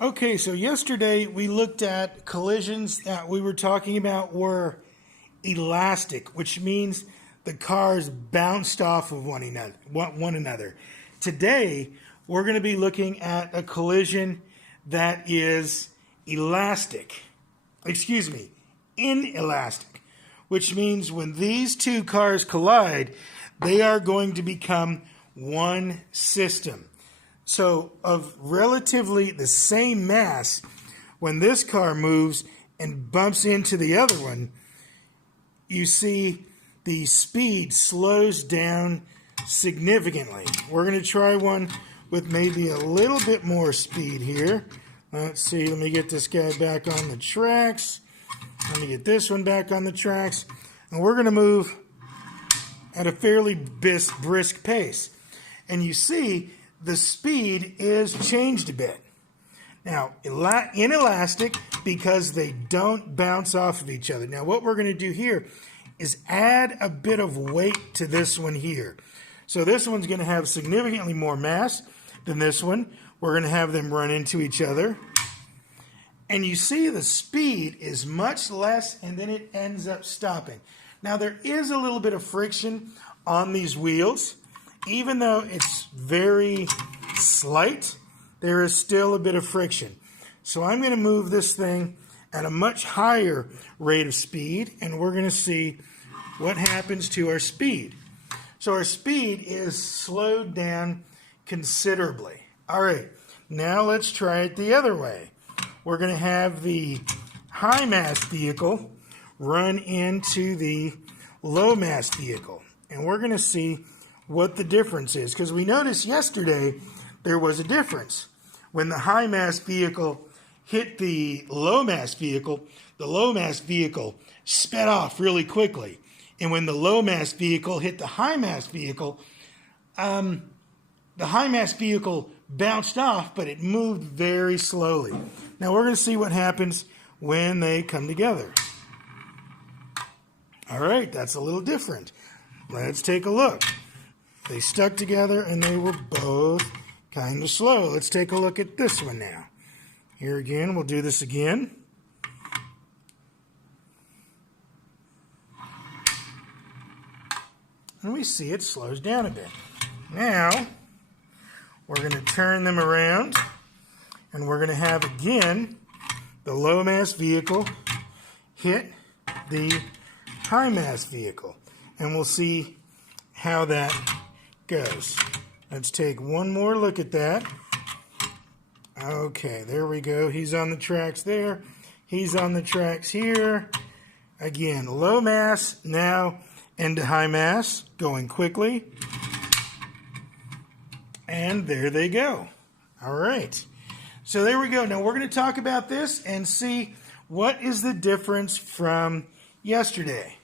Okay, so yesterday we looked at collisions that we were talking about were elastic, which means the cars bounced off of one another. Today, we're going to be looking at a collision that is elastic. Excuse me, inelastic, which means when these two cars collide, they are going to become one system. So, of relatively the same mass, when this car moves and bumps into the other one, you see the speed slows down significantly. We're going to try one with maybe a little bit more speed here. Let's see, let me get this guy back on the tracks. Let me get this one back on the tracks. And we're going to move at a fairly brisk pace. And you see, the speed is changed a bit. Now, inelastic because they don't bounce off of each other. Now, what we're going to do here is add a bit of weight to this one here. So this one's going to have significantly more mass than this one. We're going to have them run into each other. And you see the speed is much less, and then it ends up stopping. Now, there is a little bit of friction on these wheels. Even though it's very slight, there is still a bit of friction. So I'm going to move this thing at a much higher rate of speed, and we're going to see what happens to our speed. So our speed is slowed down considerably. All right, now let's try it the other way. We're going to have the high mass vehicle run into the low mass vehicle, and we're going to see what the difference is, because we noticed yesterday there was a difference. When the high mass vehicle hit the low mass vehicle sped off really quickly. And when the low mass vehicle hit the high mass vehicle bounced off, but it moved very slowly. Now we're going to see what happens when they come together. All right, that's a little different. Let's take a look. They stuck together and they were both kind of slow. Let's take a look at this one now. Here again, we'll do this again. And we see it slows down a bit. Now, we're going to turn them around and we're going to have again the low mass vehicle hit the high mass vehicle. And we'll see how that goes. Let's take one more look at that. Okay, there we go. He's on the tracks there. He's on the tracks here. Again, low mass now into high mass, going quickly. And there they go. All right. So there we go. Now we're going to talk about this and see what is the difference from yesterday.